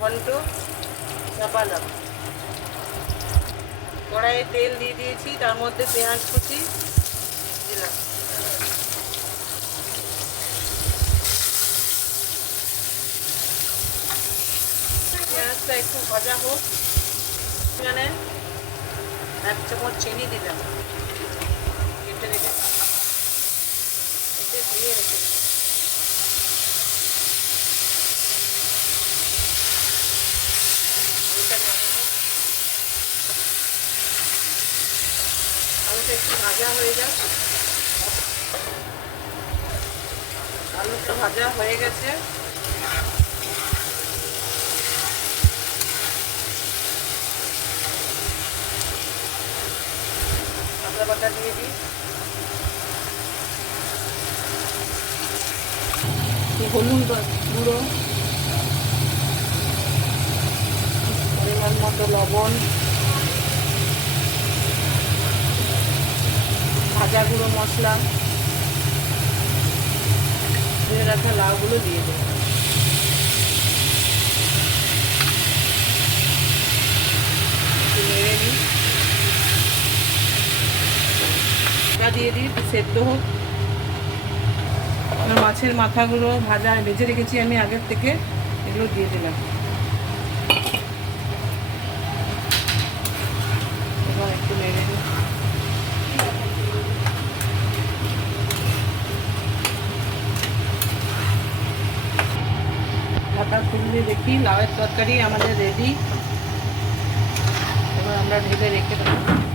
ঘন্ট চাপালাম, কড়াইয়ে তেল দিয়ে দিয়েছি, তার মধ্যে পেঁয়াজ কুচি দিলাম। পেঁয়াজটা একটু ভাজা হোক, এখানে 1 চামচ চিনি দিলাম, কেটে রেখে দিয়ে রেখে দিলাম। আলুটা একটু ভাজা হয়ে যাক। আলুটা ভাজা হয়ে গেছে, আদা বাটা দিয়ে দিই, হলুদ গুঁড়ো, পরিমাণ মতো লবণ, ভাজা গুঁড়ো মশলা, ধুয়ে রাখা লাউগুলো দিয়ে দেব। নেড়ে নিই, দিয়ে দিই, সেদ্ধ হোক। মাছের মাথাগুলো ভাজা ভেজে রেখেছি আমি আগের থেকে, এগুলো দিয়ে দিলাম। এবার একটু নেড়ে নিই। ঢাকা খুলে দেখি, লাউয়ের তরকারি আমাদের রেডি। এবার আমরা ঢেলে রেখে দেবো।